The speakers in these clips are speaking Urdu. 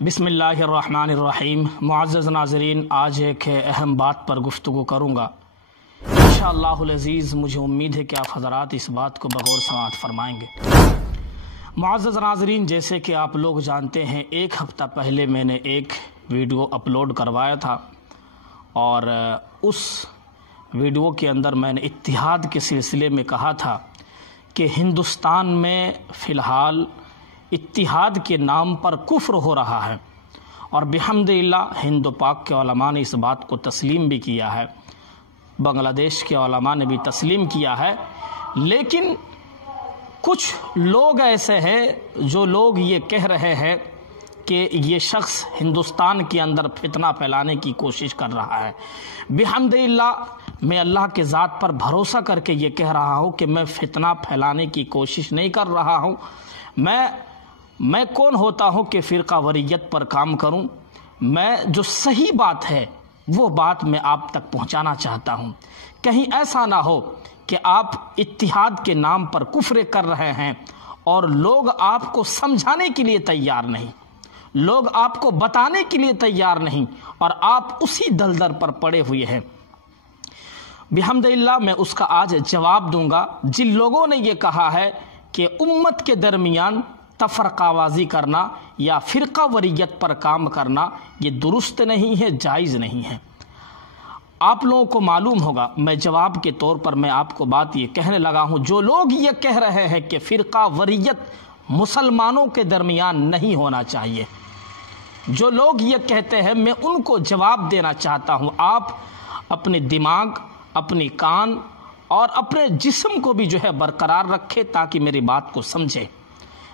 بسم اللہ الرحمن الرحیم۔ معزز ناظرین، آج ایک اہم بات پر گفتگو کروں گا۔ انشاءاللہ العزیز مجھے امید ہے کہ آپ حضرات اس بات کو بغور سماعت فرمائیں گے۔ معزز ناظرین، جیسے کہ آپ لوگ جانتے ہیں، ایک ہفتہ پہلے میں نے ایک ویڈیو اپلوڈ کروایا تھا اور اس ویڈیو کے اندر میں نے اتحاد کے سلسلے میں کہا تھا کہ ہندوستان میں فی الحال اتحاد کے نام پر کفر ہو رہا ہے، اور بحمد اللہ ہند و پاک کے علماء نے اس بات کو تسلیم بھی کیا ہے، بنگلہ دیش کے علماء نے بھی تسلیم کیا ہے۔ لیکن کچھ لوگ ایسے ہیں جو لوگ یہ کہہ رہے ہیں کہ یہ شخص ہندوستان کے اندر فتنہ پھیلانے کی کوشش کر رہا ہے۔ بحمد اللہ میں اللہ کے ذات پر بھروسہ کر کے یہ کہہ رہا ہوں کہ میں فتنہ پھیلانے کی کوشش نہیں کر رہا ہوں۔ میں کون ہوتا ہوں کہ فرقہ وریت پر کام کروں؟ میں جو صحیح بات ہے وہ بات میں آپ تک پہنچانا چاہتا ہوں۔ کہیں ایسا نہ ہو کہ آپ اتحاد کے نام پر کفر کر رہے ہیں اور لوگ آپ کو سمجھانے کے لیے تیار نہیں، لوگ آپ کو بتانے کے لیے تیار نہیں، اور آپ اسی دلدل پر پڑے ہوئے ہیں۔ بحمد اللہ میں اس کا آج جواب دوں گا۔ جن لوگوں نے یہ کہا ہے کہ امت کے درمیان تفرقہ بازی کرنا یا فرقہ وریت پر کام کرنا یہ درست نہیں ہے، جائز نہیں ہے، آپ لوگوں کو معلوم ہوگا۔ میں جواب کے طور پر میں آپ کو بات یہ کہنے لگا ہوں، جو لوگ یہ کہہ رہے ہیں کہ فرقہ وریت مسلمانوں کے درمیان نہیں ہونا چاہیے، جو لوگ یہ کہتے ہیں، میں ان کو جواب دینا چاہتا ہوں، آپ اپنے دماغ، اپنی کان اور اپنے جسم کو بھی برقرار رکھے تاکہ میری بات کو سمجھے،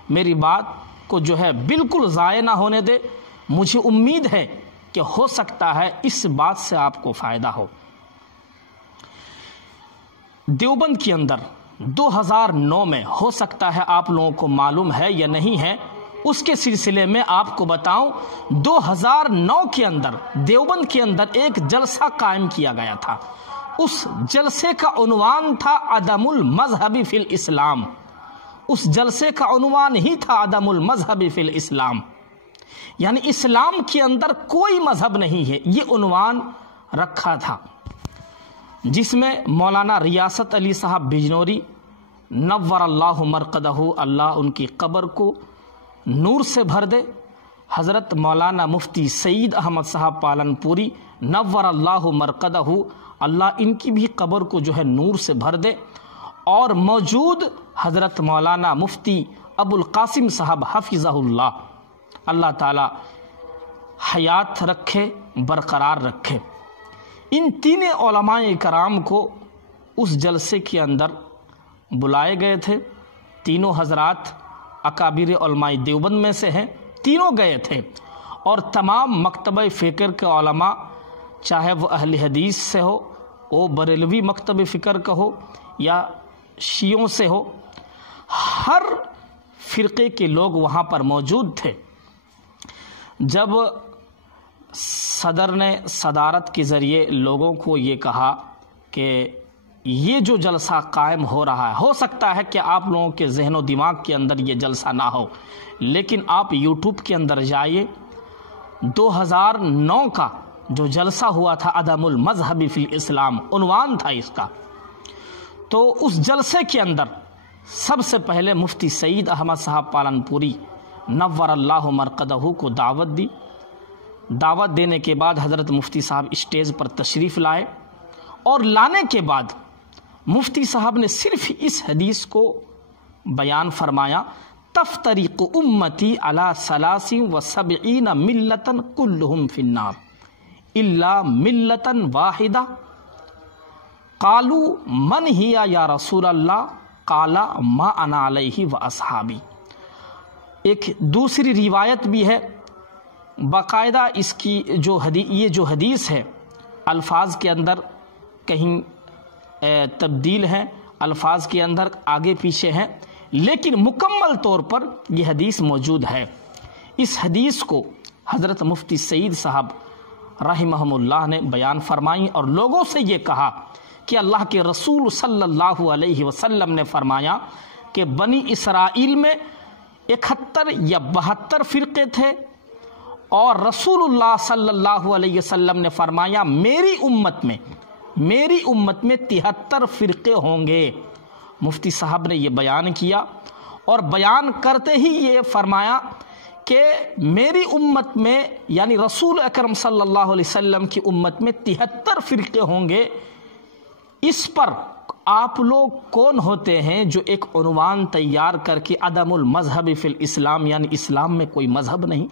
میری بات کو بالکل ضائع نہ ہونے دے۔ مجھے امید ہے کہ ہو سکتا ہے اس بات سے آپ کو فائدہ ہو۔ دیوبند کے اندر 2009 میں، ہو سکتا ہے آپ لوگوں کو معلوم ہے یا نہیں ہے، اس کے سلسلے میں آپ کو بتاؤں۔ 2009 کے اندر دیوبند کے اندر ایک جلسہ قائم کیا گیا تھا۔ اس جلسے کا عنوان تھا عدم المذہب فی الاسلام۔ اس جلسے کا عنوان ہی تھا عدم المذہب فی الاسلام، یعنی اسلام کے اندر کوئی مذہب نہیں ہے، یہ عنوان رکھا تھا، جس میں مولانا ریاست علی صاحب بجنوری نور اللہ مرقدہ، اللہ ان کی قبر کو نور سے بھر دے، حضرت مولانا مفتی سعید احمد صاحب پالن پوری نور اللہ مرقدہ، اللہ ان کی بھی قبر کو نور سے بھر دے، اور موجود حضرت مولانا مفتی ابو القاسم صاحب حفظہ اللہ، اللہ تعالی حیات رکھے، برقرار رکھے۔ ان تین علماء کرام کو اس جلسے کے اندر بلائے گئے تھے۔ تینوں حضرات اکابر علماء دیوبند میں سے ہیں، تینوں گئے تھے، اور تمام مکتبہ فکر کے علماء، چاہے وہ اہل حدیث سے ہو، وہ بریلوی مکتب فکر کا ہو یا شیعوں سے ہو، ہر فرقے کے لوگ وہاں پر موجود تھے۔ جب صدر نے صدارت کے ذریعے لوگوں کو یہ کہا کہ یہ جو جلسہ قائم ہو رہا ہے، ہو سکتا ہے کہ آپ لوگوں کے ذہن و دماغ کے اندر یہ جلسہ نہ ہو، لیکن آپ یوٹیوب کے اندر جائیے، 2009 کا جو جلسہ ہوا تھا عدم المذہب فی الاسلام عنوان تھا اس کا۔ تو اس جلسے کے اندر سب سے پہلے مفتی سعید احمد صاحب پالن پوری نور اللہ مرقدہ کو دعوت دی۔ دعوت دینے کے بعد حضرت مفتی صاحب اسٹیج پر تشریف لائے، اور لانے کے بعد مفتی صاحب نے صرف اس حدیث کو بیان فرمایا، تفترق امتی علی 73 ملتا کلہم فی النار الا ملتا واحدہ قالوا من ہی یا رسول اللہ قال ما انا علیہ و اصحابی۔ ایک دوسری روایت بھی ہے، باقاعدہ اس کی یہ جو حدیث ہے، الفاظ کے اندر کہیں تبدیل ہیں، الفاظ کے اندر آگے پیچھے ہیں، لیکن مکمل طور پر یہ حدیث موجود ہے۔ اس حدیث کو حضرت مفتی سعید صاحب رحمہم اللہ نے بیان فرمائی، اور لوگوں سے یہ کہا کہ اللہ کے رسول صلی اللہ علیہ وسلم نے فرمایا کہ بنی اسرائیل میں 71 یا 72 فرقے تھے، اور رسول اللہ صلی اللہ علیہ وسلم نے فرمایا میری امت میں 73 فرقے ہوں گے۔ مفتی صاحب نے یہ بیان کیا اور بیان کرتے ہی یہ فرمایا کہ میری امت میں یعنی رسول اکرم صلی اللہ علیہ وسلم کی امت میں 73 فرقے ہوں گے۔ اس پر آپ لوگ کون ہوتے ہیں جو ایک عنوان تیار کر کے عدم المذہب فی الاسلام یعنی اسلام میں کوئی مذہب نہیں،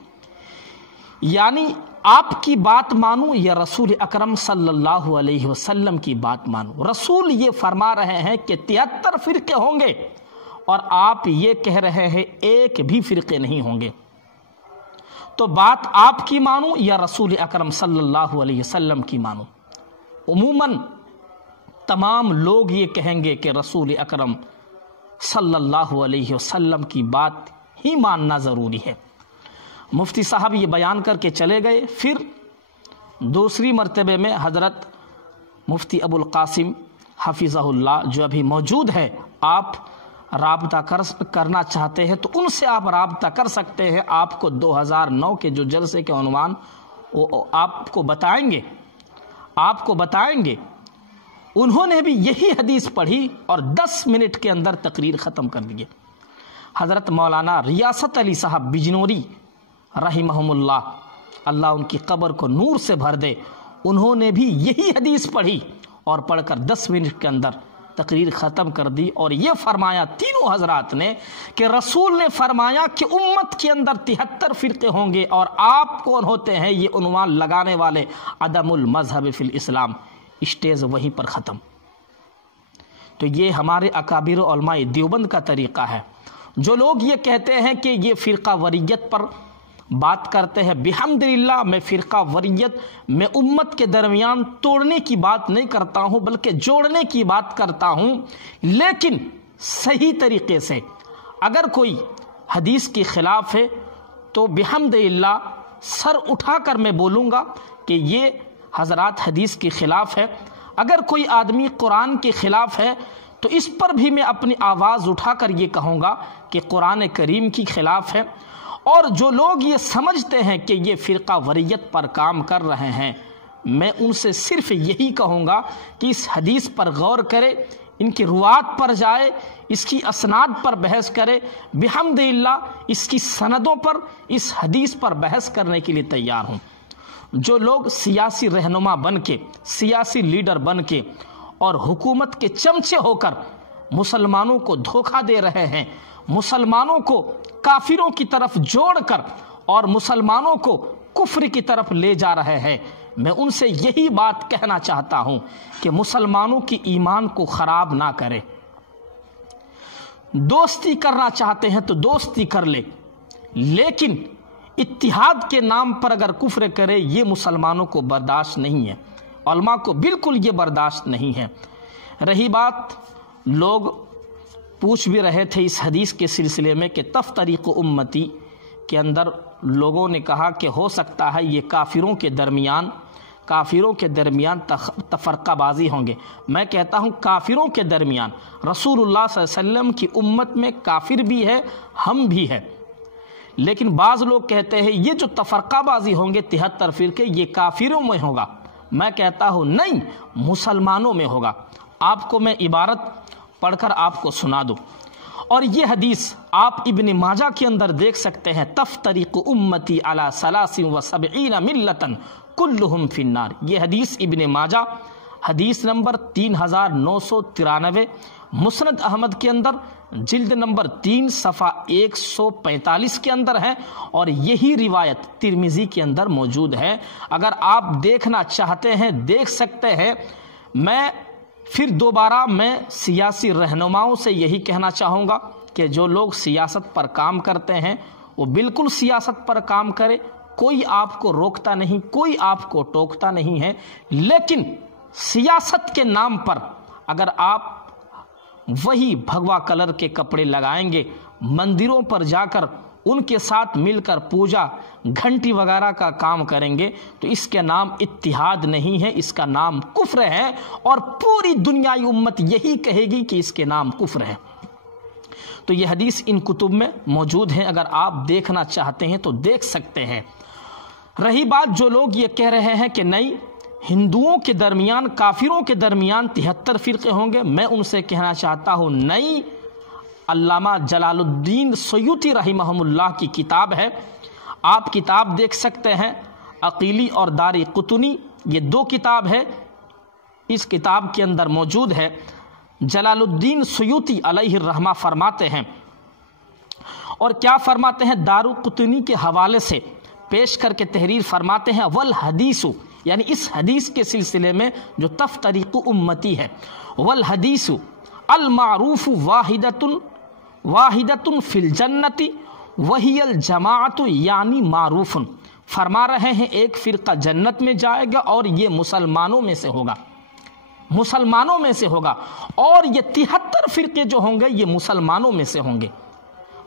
یعنی آپ کی بات مانوں یا رسول اکرم صلی اللہ علیہ وسلم کی بات مانوں؟ رسول یہ فرما رہے ہیں کہ 73 فرقے ہوں گے اور آپ یہ کہہ رہے ہیں ایک بھی فرقے نہیں ہوں گے، تو بات آپ کی مانوں یا رسول اکرم صلی اللہ علیہ وسلم کی مانوں؟ عموماً تمام لوگ یہ کہیں گے کہ رسول اکرم صلی اللہ علیہ وسلم کی بات ہی ماننا ضروری ہے۔ مفتی صاحب یہ بیان کر کے چلے گئے۔ پھر دوسری مرتبے میں حضرت مفتی ابو القاسم حفظہ اللہ جو ابھی موجود ہے، آپ رابطہ کرنا چاہتے ہیں تو ان سے آپ رابطہ کر سکتے ہیں۔ آپ کو 2009 کے جو جلسے کے عنوان وہ آپ کو بتائیں گے۔ انہوں نے بھی یہی حدیث پڑھی اور 10 منٹ کے اندر تقریر ختم کر دیے۔ حضرت مولانا ریاست علی صاحب بجنوری رحمہم اللہ، اللہ ان کی قبر کو نور سے بھر دے، انہوں نے بھی یہی حدیث پڑھی اور پڑھ کر 10 منٹ کے اندر تقریر ختم کر دی، اور یہ فرمایا تینوں حضرات نے کہ رسول نے فرمایا کہ امت کے اندر 73 فرقے ہوں گے اور آپ کون ہوتے ہیں یہ عنوان لگانے والے، عدم المذہب فی الاسلام۔ اسٹیج وہیں پر ختم۔ تو یہ ہمارے اکابر علماء دیوبند کا طریقہ ہے۔ جو لوگ یہ کہتے ہیں کہ یہ فرقہ وریت پر بات کرتے ہیں، بحمدللہ میں فرقہ وریت میں امت کے درمیان توڑنے کی بات نہیں کرتا ہوں بلکہ جوڑنے کی بات کرتا ہوں، لیکن صحیح طریقے سے اگر کوئی حدیث کے خلاف ہے تو بحمدللہ سر اٹھا کر میں بولوں گا کہ یہ حضرات حدیث کے خلاف ہے۔ اگر کوئی آدمی قرآن کے خلاف ہے تو اس پر بھی میں اپنی آواز اٹھا کر یہ کہوں گا کہ قرآن کریم کی خلاف ہے۔ اور جو لوگ یہ سمجھتے ہیں کہ یہ فرقہ وریت پر کام کر رہے ہیں، میں ان سے صرف یہی کہوں گا کہ اس حدیث پر غور کرے، ان کی روات پر جائے، اس کی اسناد پر بحث کرے۔ بحمدللہ اس کی سندوں پر، اس حدیث پر بحث کرنے کے لیے تیار ہوں۔ جو لوگ سیاسی رہنما بن کے، سیاسی لیڈر بن کے اور حکومت کے چمچے ہو کر مسلمانوں کو دھوکہ دے رہے ہیں، مسلمانوں کو کافروں کی طرف جوڑ کر اور مسلمانوں کو کفر کی طرف لے جا رہے ہیں، میں ان سے یہی بات کہنا چاہتا ہوں کہ مسلمانوں کی ایمان کو خراب نہ کرے۔ دوستی کرنا چاہتے ہیں تو دوستی کر لے، لیکن اتحاد کے نام پر اگر کفر کرے یہ مسلمانوں کو برداشت نہیں ہے، علماء کو بالکل یہ برداشت نہیں ہے۔ رہی بات، لوگ پوچھ بھی رہے تھے اس حدیث کے سلسلے میں کہ تفتریق امتی کے اندر لوگوں نے کہا کہ ہو سکتا ہے یہ کافروں کے درمیان تفرقہ بازی ہوں گے۔ میں کہتا ہوں کافروں کے درمیان رسول اللہ صلی اللہ علیہ وسلم کی امت میں کافر بھی ہے، ہم بھی ہے، لیکن بعض لوگ کہتے ہیں یہ جو تفرقہ بازی ہوں گے 73 فرقے یہ کافروں میں ہوگا۔ میں کہتا ہوں نہیں، مسلمانوں میں ہوگا۔ آپ کو میں عبارت پڑھ کر آپ کو سنا دوں، اور یہ حدیث آپ ابن ماجہ کے اندر دیکھ سکتے ہیں، تفتریق امتی علی 73 ملتا کلہم فی النار۔ یہ حدیث ابن ماجہ حدیث نمبر 3993، مسند احمد کے اندر جلد نمبر 3 صفحہ 145 کے اندر ہے، اور یہی روایت ترمذی کے اندر موجود ہے۔ اگر آپ دیکھنا چاہتے ہیں دیکھ سکتے ہیں۔ پھر دوبارہ میں سیاسی رہنماؤں سے یہی کہنا چاہوں گا کہ جو لوگ سیاست پر کام کرتے ہیں وہ بالکل سیاست پر کام کرے، کوئی آپ کو روکتا نہیں، کوئی آپ کو ٹوکتا نہیں ہے، لیکن سیاست کے نام پر اگر آپ وہی بھگوا کلر کے کپڑے لگائیں گے، مندروں پر جا کر ان کے ساتھ مل کر پوجا گھنٹی وغیرہ کا کام کریں گے تو اس کے نام اتحاد نہیں ہے، اس کا نام کفر ہے، اور پوری دنیائی امت یہی کہے گی کہ اس کے نام کفر ہے۔ تو یہ حدیث ان کتب میں موجود ہے، اگر آپ دیکھنا چاہتے ہیں تو دیکھ سکتے ہیں۔ رہی بات جو لوگ یہ کہہ رہے ہیں کہ نہیں ہندوؤں کے درمیان کافروں کے درمیان 73 فرقے ہوں گے، میں ان سے کہنا چاہتا ہوں نہیں، علامہ جلال الدین سیوطی رحمہ اللہ کی کتاب ہے، آپ کتاب دیکھ سکتے ہیں، عقیلی اور داری قطنی، یہ 2 کتاب ہے، اس کتاب کے اندر موجود ہے۔ جلال الدین سیوطی علیہ الرحمہ فرماتے ہیں، اور کیا فرماتے ہیں، دارقطنی کے حوالے سے پیش کر کے تحریر فرماتے ہیں، والحدیث، یعنی اس حدیث کے سلسلے میں جو تفتریق امتی ہے، والحدیث المعروف واحدۃ فی الجنت وہی الجماعت، یعنی معروف، فرما رہے ہیں ایک فرقہ جنت میں جائے گا اور یہ مسلمانوں میں سے ہوگا، مسلمانوں میں سے ہوگا، اور یہ 73 فرقے جو ہوں گے یہ مسلمانوں میں سے ہوں گے،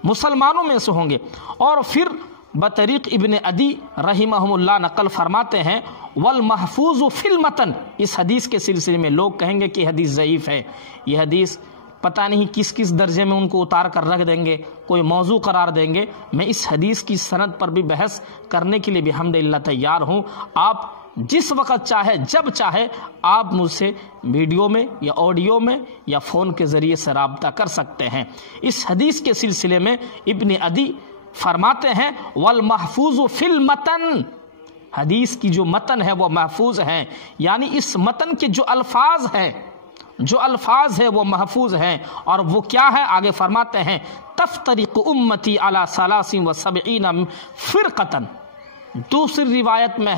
مسلمانوں میں سے ہوں گے۔ اور پھر بطریق ابن عدی رحمہ اللہ نقل فرماتے ہیں، والمحفوظ فی المتن، اس حدیث کے سلسلے میں لوگ کہیں گے کہ حدیث ضعیف ہے، یہ حدیث پتہ نہیں کس کس درجے میں ان کو اتار کر رکھ دیں گے، کوئی موضوع قرار دیں گے، میں اس حدیث کی سند پر بھی بحث کرنے کے لیے بھی الحمدللہ تیار ہوں، آپ جس وقت چاہے جب چاہے آپ مجھ سے ویڈیو میں یا آڈیو میں یا فون کے ذریعے سے رابطہ کر سکتے ہیں۔ اس حدیث کے سلسلے میں ابن عدی فرماتے ہیں، والمحفوظ فی المتن، حدیث کی جو متن ہے وہ محفوظ ہے، یعنی اس متن کے جو الفاظ ہیں وہ محفوظ ہیں، اور وہ کیا ہے، آگے فرماتے ہیں، تفترق امتی علی 73 فرقۃ، دوسری روایت میں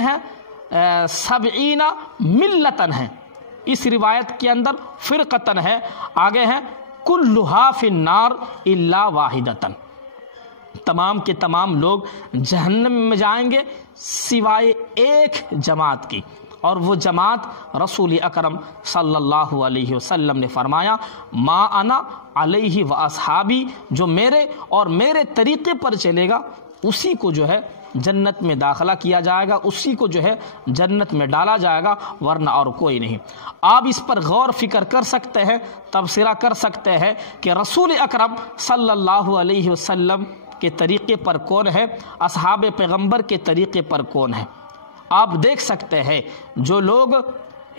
ہے 70 ملتن ہے، اس روایت کے اندر فرقتن ہے، آگے ہے کلھا فی النار الا واحدۃ، تمام کے تمام لوگ جہنم میں جائیں گے سوائے ایک جماعت کی، اور وہ جماعت رسول اکرم صلی اللہ علیہ وسلم نے فرمایا، ما انا علیہ و اصحابی، جو میرے اور میرے طریقے پر چلے گا اسی کو جو ہے جنت میں داخلہ کیا جائے گا، اسی کو جو ہے جنت میں ڈالا جائے گا، ورنہ اور کوئی نہیں۔ آپ اس پر غور فکر کر سکتے ہیں، تبصرہ کر سکتے ہیں کہ رسول اکرم صلی اللہ علیہ وسلم کے طریقے پر کون ہے، اصحاب پیغمبر کے طریقے پر کون ہے۔ آپ دیکھ سکتے ہیں جو لوگ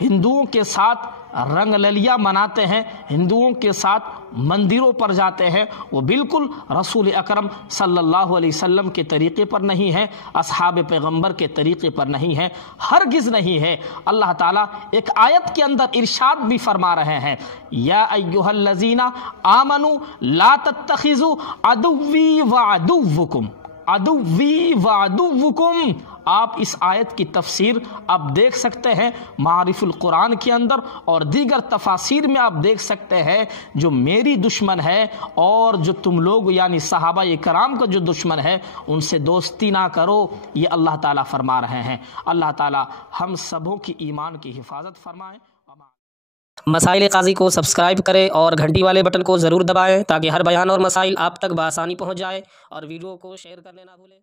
ہندوؤں کے ساتھ رنگ للیا مناتے ہیں، ہندوؤں کے ساتھ مندروں پر جاتے ہیں، وہ بالکل رسول اکرم صلی اللہ علیہ وسلم کے طریقے پر نہیں ہے، اصحاب پیغمبر کے طریقے پر نہیں ہے، ہرگز نہیں ہے۔ اللہ تعالیٰ ایک آیت کے اندر ارشاد بھی فرما رہے ہیں، یا ایھا الذین آمنوا لا تتخذوا عدوی وعدوکم، عدوی وعدوکم۔ آپ اس آیت کی تفسیر آپ دیکھ سکتے ہیں معارف القرآن کے اندر، اور دیگر تفاسیر میں آپ دیکھ سکتے ہیں، جو میری دشمن ہے اور جو تم لوگ یعنی صحابہ کرام کا جو دشمن ہے ان سے دوستی نہ کرو، یہ اللہ تعالیٰ فرما رہے ہیں۔ اللہ تعالیٰ ہم سبوں کی ایمان کی حفاظت فرمائے۔ مسائل قاضی کو سبسکرائب کریں اور گھنٹی والے بٹن کو ضرور دبائیں تاکہ ہر بیان اور مسائل آپ تک بآسانی پہنچ جائے، اور ویڈیو کو شیئر کرنے نہ بھولیں۔